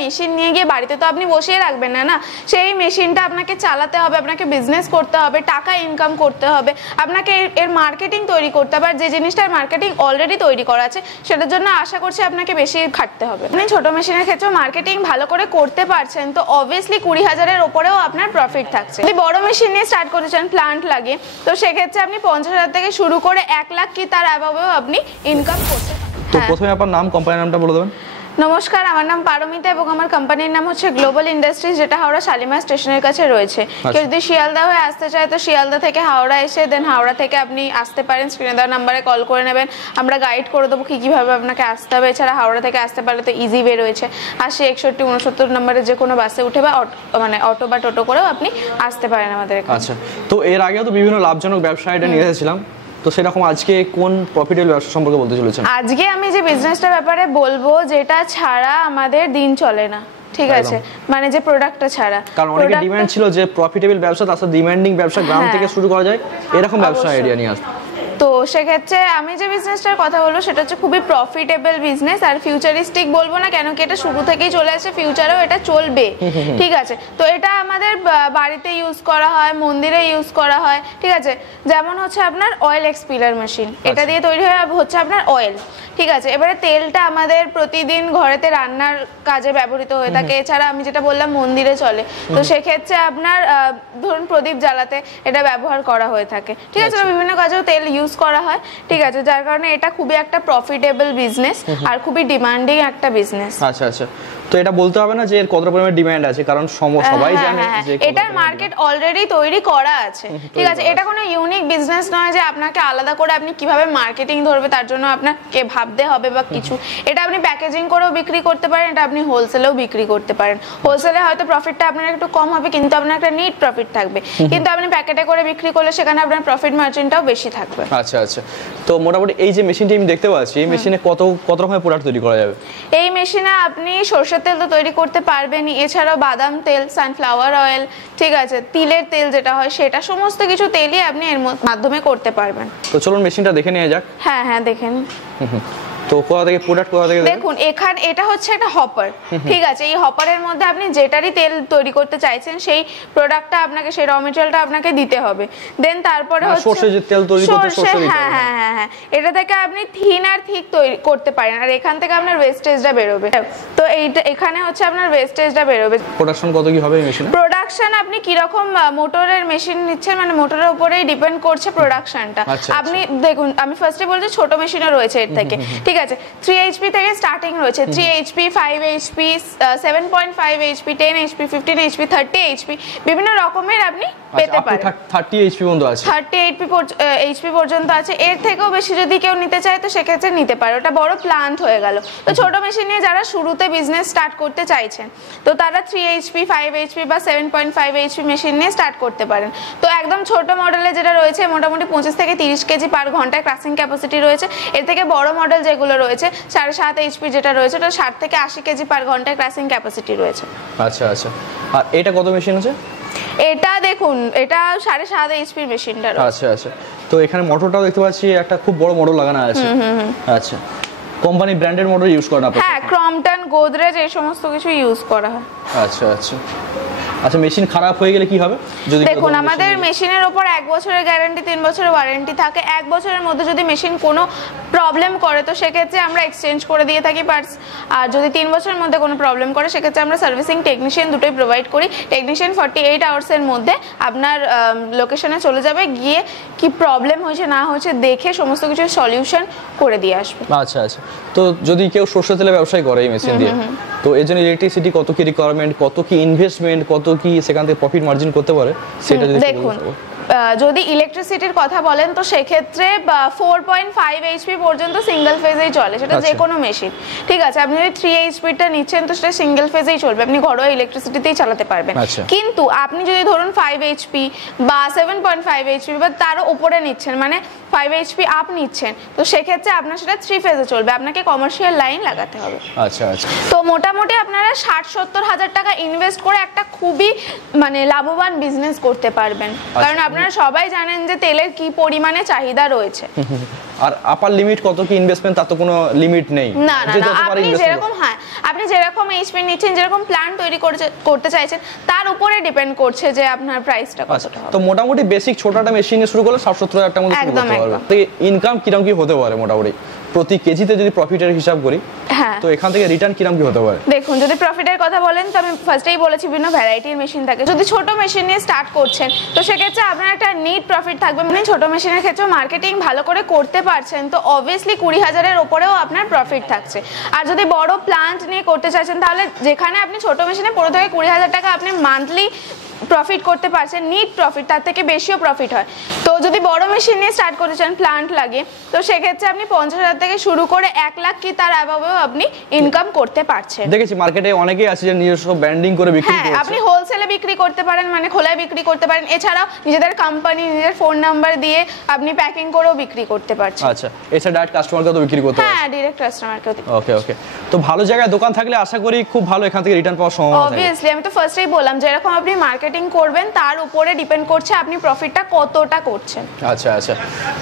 Machine নিয়ে গিয়ে বাড়িতে তো আপনি বসিয়ে রাখবেন না, না, সেই মেশিনটা আপনাকে চালাতে হবে, আপনাকে বিজনেস করতে হবে, টাকা ইনকাম করতে হবে, আপনাকে এর মার্কেটিং তৈরি করতে হবে। আর যে জিনিসটার মার্কেটিং অলরেডি তৈরি করা আছে সেটার জন্য আশা করছি আপনাকে বেশি খাটতে হবে। আপনি ছোট মেশিনের ক্ষেত্রে মার্কেটিং ভালো করে করতে পারছেন তো অবভিয়াসলি 20,000-এর ওপরেও আপনার প্রফিট থাকছে। যদি বড় মেশিন নিয়ে স্টার্ট করতে চান প্লান্ট লাগিয়ে, তো সেক্ষেত্রে আপনি 50,000 থেকে শুরু করে 1 লাখ কি তার অ্যাবাভেও আপনি ইনকাম করতে পারেন। তো প্রথমে আপনার নাম, কোম্পানির নামটা বলে দেবেন। নমস্কার, আমার নাম পারমিতা এবং আমার কোম্পানির নাম হচ্ছে গ্লোবাল ইন্ডাস্ট্রিজ, যেটা হাওড়া শালিমার স্টেশনের কাছে রয়েছে। কেউ যদি শিয়ালদা হয়ে আসতে চায় তো শিয়ালদা থেকে হাওড়া এসে দেন হাওড়া থেকে আপনি আসতে পারেন, স্ক্রিনে দেওয়া নাম্বারে কল করে নেবেন, আমরা গাইড করে দেবো কীভাবে আপনাকে আসতে হবে। এছাড়া হাওড়া থেকে আসতে পারলে তো ইজি বে রয়েছে, 80, 61, 69 নম্বরে যে কোনো বাসে উঠে বা অটো বা টোটো করেও আপনি আসতে পারেন আমাদের এখানে। আচ্ছা, তো এর আগেও তো বিভিন্ন লাভজনক ব্যবসা এটা নিয়ে এসেছিলাম, তো সেরকম আজকে কোন প্রফিটেবল ব্যবসা সম্পর্কে বলতে চলেছেন? আজকে আমি যে বিজনেসটার ব্যাপারে বলবো যেটা ছাড়া আমাদের দিন চলে না, ঠিক আছে, মানে যে প্রোডাক্টটা ছাড়া। কারণ অনেকে ডিমান্ড ছিল যে প্রফিটেবল ব্যবসা, তার সাথে ডিমান্ডিং ব্যবসা গ্রাম থেকে শুরু করা যায়, এরকম ব্যবসা আইডিয়া নিয়ে আসতে। তো সেক্ষেত্রে আমি যে বিজনেসটার কথা বলবো সেটা হচ্ছে খুবই প্রফিটেবল বিজনেস, আর ফিউচারিস্টিক বলবো না, কেন কি এটা শুরু থেকেই চলে আসে, ফিউচারেও এটা চলবে, ঠিক আছে। তো এটা আমাদের বাড়িতে ইউজ করা হয়, মন্দিরে ইউজ করা হয়, ঠিক আছে। যেমন হচ্ছে আপনার অয়েল এক্সপিলার মেশিন, এটা দিয়ে তৈরি হচ্ছে আপনার অয়েল, ঠিক আছে। এবারে তেলটা আমাদের প্রতিদিন ঘরেতে রান্নার কাজে ব্যবহৃত হয়ে থাকে, এছাড়া আমি যেটা বললাম মন্দিরে চলে, তো সেক্ষেত্রে আপনার ধরুন প্রদীপ জ্বালাতে এটা ব্যবহার করা হয়ে থাকে, ঠিক আছে। বিভিন্ন কাজেও তেল ইউজ করা হয়, ঠিক আছে, যার কারণে এটা খুবই একটা প্রফিটেবল বিজনেস আর খুবই ডিমান্ডিং একটা বিজনেস। আচ্ছা আচ্ছা, তো এটা বলতে হবে না যে এর কতটা পরিমাণে ডিমান্ড আছে, কারণ সবাই জানে যে এটার মার্কেট অলরেডি তৈরি করা আছে, ঠিক আছে। এটা কোনো ইউনিক বিজনেস নয় যে আপনাকে আলাদা করে আপনি কিভাবে মার্কেটিং ধরবে তার জন্য আপনাকে ভাবতে হবে বা কিছু। এটা আপনি প্যাকেজিং করেও বিক্রি করতে পারেন, এটা আপনি হোলসেলেও বিক্রি করতে পারেন। হোলসেলে হয়তো প্রফিটটা আপনার একটু কম হবে, কিন্তু আপনার একটা নিট প্রফিট থাকবে, কিন্তু আপনি প্যাকেটে করে বিক্রি করলে সেখানে আপনার প্রফিট মার্জিনটাও বেশি থাকবে। আচ্ছা আচ্ছা, তো মোটামুটি এই যে মেশিনটি আমি দেখতে পাচ্ছি, এই মেশিনে কত রকমের প্রোডাক্ট তৈরি করা যাবে? এই মেশিনে আপনি সরষের তেল তো তৈরি করতে পারবেনই, এছাড়াও বাদাম তেল, সানফ্লাওয়ার অয়েল, ঠিক আছে, তিলের তেল যেটা হয় সেটা, সমস্ত কিছু তেলই আপনি এর মাধ্যমে করতে পারবেন। তো চলুন মেশিনটা দেখে নেওয়া যাক। হ্যাঁ হ্যাঁ, দেখেন। তো কোথা থেকে প্রোডাক্ট দেখুন, এখানে এটা হচ্ছে একটা হপার, ঠিক আছে। এই হপারের মধ্যে আপনি যেটারই তেল তৈরি করতে চাইছেন সেই প্রোডাক্টটা আপনাকে, সেই র মেটেরিয়ালটা আপনাকে দিতে হবে। দেন তারপরে হচ্ছে সরষে যে তেল তৈরি করতে সরষে দিতে হবে। হ্যাঁ হ্যাঁ হ্যাঁ হ্যাঁ, এটা থেকে আপনি থিন আর থিক তৈরি করতে পারেন, আর এখান থেকে আপনার ওয়েস্টেজটা বেরোবে। তো এইটা এখানে হচ্ছে আপনার ওয়েস্টেজটা বেরোবে। প্রোডাকশন কত কি হবে এই মেশিনে? প্রোডাকশন আপনি কি রকম মোটরের মেশিন নিচ্ছেন, মানে মোটরের উপরেই ডিপেন্ড করছে প্রোডাকশনটা। আপনি দেখুন, আমি ফার্স্টে বলছি ছোট মেশিনও রয়েছে এর থেকে, ঠিক আছে। 3 HP থেকে স্টার্টিং রয়েছে, 3 HP, 5 HP, 7.5 HP, 10 HP, 15 HP, 30 HP, বিভিন্ন রকমের আপনি পেতে পারেন। 30 HP পর্যন্ত আছে, 30 HP পর্যন্ত আছে। এর থেকেও বেশি যদি কেউ নিতে চায় তো সেক্ষেত্রে নিতে পারে, ওটা বড় প্লান্ট হয়ে গেল। তো ছোট মেশিন নিয়ে যারা শুরুতে বিজনেস স্টার্ট করতে চাইছেন তো তারা 3 HP, 5 HP বা 7.5 HP মেশিন নিয়ে স্টার্ট করতে পারেন। তো একদম ছোট মডেলে যেটা রয়েছে মোটামুটি 25 থেকে 30 কেজি পার ঘন্টায় ক্রাসিং ক্যাপাসিটি রয়েছে। এর থেকে বড় মডেল যেগুলো রয়েছে 7.5 HP যেটা রয়েছে ওটা 60 থেকে 80 কেজি পার ঘন্টায় ক্রাসিং ক্যাপাসিটি রয়েছে। আচ্ছা আচ্ছা, আর এটা কত মেশিন আছে? এটা দেখুন, এটা 7.5 HP মেশিনটা রয়েছে। আচ্ছা আচ্ছা, তো এখানে মোটরটাও দেখতে পাচ্ছি, একটা খুব বড় মোটর লাগানো আছে। আচ্ছা, কোম্পানি ব্র্যান্ডের মোটর ইউজ করেন আপনারা? হ্যাঁ, ক্রমটন, গোদরেজ এই সমস্ত কিছু ইউজ করা হয়। আচ্ছা আচ্ছা আচ্ছা, মেশিন খারাপ হয়ে গেলে কি হবে? যদি দেখুন, আমাদের মেশিনের উপর 1 বছরের গ্যারান্টি, 3 বছরের ওয়ারেন্টি থাকে। 1 বছরের মধ্যে যদি মেশিন কোনো প্রবলেম করে তো সেক্ষেত্রে আমরা এক্সচেঞ্জ করে দিয়ে থাকি পার্টস, আর যদি 3 বছরের মধ্যে কোনো প্রবলেম করে সেক্ষেত্রে আমরা সার্ভিসিং টেকনিশিয়ান দুটোই প্রোভাইড করি। টেকনিশিয়ান 48 আওয়ার্সের মধ্যে আপনার লোকেশনে চলে যাবে, গিয়ে কি প্রবলেম হয়েছে না হয়েছে দেখে সমস্ত কিছু সলিউশন করে দিয়ে আসবে। আচ্ছা আচ্ছা, তো যদি কেউ সরষে তেলের ব্যবসায় করে এই মেশিন দিয়ে, তো এর জন্য ইলেকট্রিসিটি কত কি রিকোয়ারমেন্ট, কত কি ইনভেস্টমেন্ট, কত কি সেখান থেকে প্রফিট মার্জিন করতে পারে সেটা যদি দেখুন, যদি ইলেকট্রিসিটির কথা বলেন তো সেক্ষেত্রে 4.5 HP পর্যন্ত সিঙ্গেল ফেজেই চলে, সেটা যে কোনো মেশিন, ঠিক আছে। আপনি যদি 3 HP টা নিচ্ছেন তো সেটা সিঙ্গেল ফেজেই চলবে, আপনি ঘরোয়া ইলেকট্রিসিটিতেই চালাতে পারবেন। কিন্তু আপনি যদি ধরুন 5 HP বা 7.5 HP বা তারও উপরে নিচ্ছেন, মানে 5 HP আপ নিচ্ছেন, তো সেক্ষেত্রে আপনার সেটা 3 ফেজে চলবে, আপনাকে কমার্শিয়াল লাইন লাগাতে হবে। আচ্ছা আচ্ছা, তো মোটামুটি আপনারা 60-70 হাজার টাকা ইনভেস্ট করে একটা খুবই মানে লাভবান বিজনেস করতে পারবেন, কারণ আপনারা সবাই জানেন যে তেলের কি পরিমাণে চাহিদা রয়েছে। আর আপার লিমিট কত কি ইনভেস্টমেন্ট তার তো কোনো লিমিট নেই, না না না, আপনি যেরকম আপনি যেরকম এইচপি নিচ্ছেন, যেরকম প্ল্যান তৈরি করতে চাইছেন তার উপরে ডিপেন্ড করছে যে আপনার প্রাইসটা কতটা হবে। তো মোটামুটি বেসিক ছোটটা মেশিন নিয়ে শুরু করলে 60-70 হাজার টাকার মধ্যে শুরু করতে পারবে। তো ইনকাম কিরকম কি হতে পারে মোটামুটি প্রতি কেজিতে যদি প্রফিটের হিসাব করি, হ্যাঁ, তো এখান থেকে রিটার্ন কিরকম কি হতে পারে? দেখুন, যদি প্রফিটের কথা বলেন তো আমি ফার্স্টেই বলেছি বিভিন্ন ভ্যারাইটির মেশিন থাকে। যদি ছোট মেশিন নিয়ে স্টার্ট করছেন তো সেক্ষেত্রে আপনার একটা নিট প্রফিট থাকবে, মানে ছোট মেশিনের ক্ষেত্রে মার্কেটিং ভালো করে করতে পারছেন তো অবভিয়াসলি 20,000-এর ওপরেও আপনার প্রফিট থাকছে। আর যদি বড় প্ল্যান্ট নিয়ে করতে চাইছেন তাহলে যেখানে আপনি ছোট মেশিনে 15 থেকে 20,000 টাকা আপনি মান্থলি প্রফিট করতে পারছেন, নিট প্রফিট, তার থেকে বেশিও প্রফিট হয়। তো যদি বড় মেশিন নিয়ে স্টার্ট করতে চান প্ল্যান্ট লাগে তো সেক্ষেত্রে আপনি 50,000 থেকে শুরু করে 1 লাখ কি তার অ্যাবাভেও আপনি ইনকাম করতে পারছেন। দেখেছি মার্কেটে অনেকেই আছে যে নিজস্ব ব্র্যান্ডিং করে বিক্রি করছে। হ্যাঁ, আপনি হোলসেলে বিক্রি করতে পারেন, মানে খোলায় বিক্রি করতে পারেন। এছাড়াও নিজেদের কোম্পানি, নিজের ফোন নাম্বার দিয়ে আপনি প্যাকিং করেও বিক্রি করতে পারছেন। আচ্ছা, এছাড়া ডাইরেক্ট কাস্টমারকে তো বিক্রি করতে পারেন। হ্যাঁ, ডাইরেক্ট কাস্টমারকে। ওকে ওকে, তো ভালো জায়গায় দোকান থাকলে আশা করি খুব ভালো এখান থেকে রিটার্ন পাওয়ার সম্ভাবনা থাকে। অবভিয়াসলি, আমি তো ফার্স্টেই বললাম যেরকম আপনি মার্কেটিং করবেন তার উপরে ডিপেন্ড করছে আপনি প্রফিটটা কতটা করছেন। আচ্ছা আচ্ছা,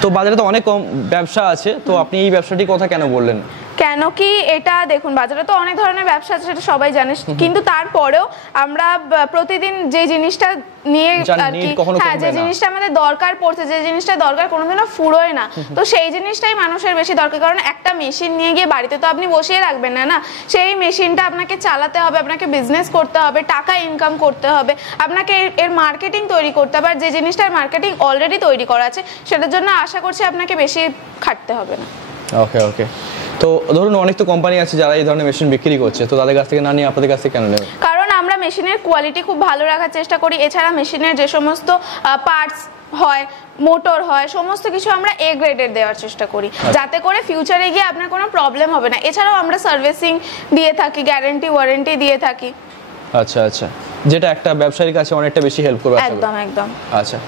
তো বাজারে তো অনেক কম ব্যবসা আছে, তো আপনি এই ব্যবসাটির কথা কেন বললেন? কেন কি, এটা দেখুন বাজারে তো অনেক ধরনের ব্যবসা আছে সেটা সবাই জানে, কিন্তু তারপরেও আমরা প্রতিদিন যে জিনিসটা নিয়ে আর কি, হ্যাঁ, যে জিনিসটা আমাদের দরকার পড়ছে, যে জিনিসটা দরকার কোনোদিনও ফুরোয় না, তো সেই জিনিসটাই মানুষের বেশি দরকার। কারণ একটা মেশিন নিয়ে গিয়ে বাড়িতে তো আপনি বসিয়ে রাখবেন না, না, সেই মেশিনটা আপনাকে চালাতে হবে, আপনাকে বিজনেস করতে হবে, টাকা ইনকাম করতে হবে, আপনাকে এর মার্কেটিং তৈরি করতে হবে। আর যে জিনিসটার মার্কেটিং অলরেডি তৈরি করা আছে সেটার জন্য আশা করছি আপনাকে বেশি খাটতে হবে না। ওকে ওকে, তো ধরুন অনেক তো কোম্পানি আছে যারা এই ধরনের মেশিন বিক্রি করছে, তো তাদের কাছ থেকে না নিয়ে আপনাদের কাছ থেকে কেন নেবে? কারণ আমরা মেশিনের কোয়ালিটি খুব ভালো রাখার চেষ্টা করি। এছাড়া মেশিনের যে সমস্ত পার্টস হয়, মোটর হয়, সমস্ত কিছু আমরা এ গ্রেডের দেওয়ার চেষ্টা করি, যাতে করে ফিউচারে গিয়ে আপনার কোনো প্রবলেম হবে না। এছাড়াও আমরা সার্ভিসিং দিয়ে থাকি, গ্যারান্টি ওয়ারেন্টি দিয়ে থাকি। আচ্ছা আচ্ছা, যেটা একটা ব্যবসায়ীর কাছে অনেকটা বেশি হেল্প করবে। একদম একদম। আচ্ছা,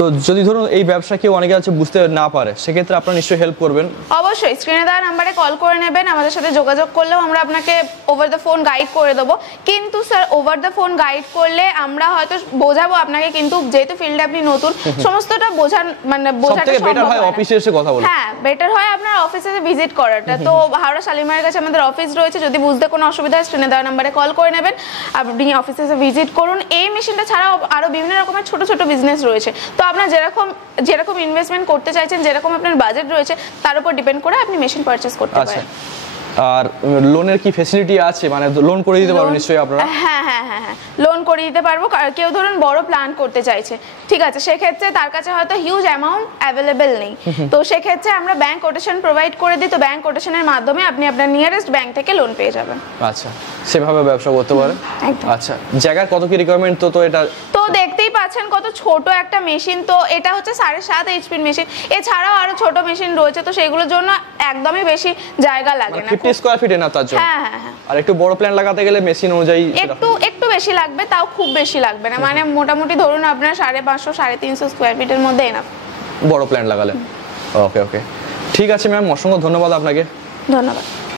তো যদি ধরুন এই ব্যবসা কেউ অনেকে আছে বুঝতে না পারে, সেক্ষেত্রে আপনারা নিশ্চয়ই হেল্প করবেন। অবশ্যই, স্ক্রিনে দেওয়া নাম্বারে কল করে নেবেন, আমাদের সাথে যোগাযোগ করলেও আমরা আপনাকে ওভার দ্য ফোন গাইড করে দেবো। কিন্তু sir, over the phone guide করলে আমরা হয়তো বোঝাবো আপনাকে, কিন্তু যেহেতু ফিল্ডে আপনি নতুন, সমস্তটা বোঝাটা বেটার হয় অফিসে এসে কথা বলতে। হ্যাঁ, বেটার হয় আপনার অফিসে ভিজিট করাটা। তো হাওড়া শালিমারের কাছে আমাদের অফিস রয়েছে, যদি বুঝতে কোনো অসুবিধা হয় স্ক্রিনে দেওয়া নাম্বারে কল করে নেবেন, আপনি অফিসে ভিজিট করুন। এই মেশিনটা ছাড়াও আরো বিভিন্ন রকমের ছোট ছোট বিজনেস রয়েছে, তো আপনার যেরকম ইনভেস্টমেন্ট করতে চাইছেন, যেরকম আপনার বাজেট রয়েছে তার উপর ডিপেন্ড করে আপনি মেশিন পারচেজ করতে পারেন। আর লোনের কি ফ্যাসিলিটি আছে, মানে লোন করে দিতে পারবেন নিশ্চয়ই আপনারা? হ্যাঁ হ্যাঁ হ্যাঁ হ্যাঁ, লোন করে দিতে পারবো। কেউ ধরুন বড় প্ল্যান করতে চাইছে, ঠিক আছে, সেক্ষেত্রে তার কাছে হয়তো হিউজ অ্যামাউন্ট অ্যাভেলেবেল নেই, তো সেক্ষেত্রে আমরা ব্যাংক কোটেশন প্রোভাইড করে দিই। তো ব্যাংক কোটেশনের মাধ্যমে আপনি আপনার নিয়ারেস্ট ব্যাংক থেকে লোন পেয়ে যাবেন। আচ্ছা, সেভাবে ব্যবসা করতে পারেন। আচ্ছা, জায়গার কত কি রিকোয়ারমেন্ট? তো এটা তো দেখতেই পাচ্ছেন কত ছোট একটা মেশিন, তো এটা হচ্ছে 7.5 এইচপির মেশিন। এছাড়াও আরো ছোট মেশিন রয়েছে, তো সেগুলোর জন্য একদমই বেশি জায়গা লাগে না, 50 স্কয়ার ফিট না তার জন্য। হ্যাঁ হ্যাঁ হ্যাঁ, আর একটু বড় প্ল্যান লাগাতে গেলে মেশিন অনুযায়ী একটু বেশি লাগবে, তাও খুব বেশি লাগবে না, মানে মোটামুটি ধরুন আপনার 550-350 স্কয়ার ফিটের মধ্যে এনাফ বড় প্ল্যান লাগালে। ওকে ওকে, ঠিক আছে ম্যাম, অসংখ্য ধন্যবাদ আপনাকে। ধন্যবাদ।